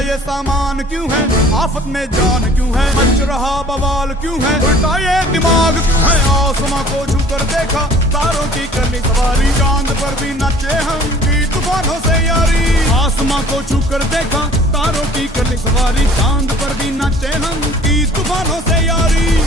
ये सामान क्यों है, आफत में जान क्यों है, मच रहा बवाल क्यों है, उल्टा ये दिमाग क्यों है। आसमां को छूकर देखा तारों की करनी सवारी, चांद पर भी नाचे हम की तूफानों से यारी। आसमां को छूकर देखा तारों की करनी सवारी, चांद पर भी नाचे हम की तूफानों से यारी।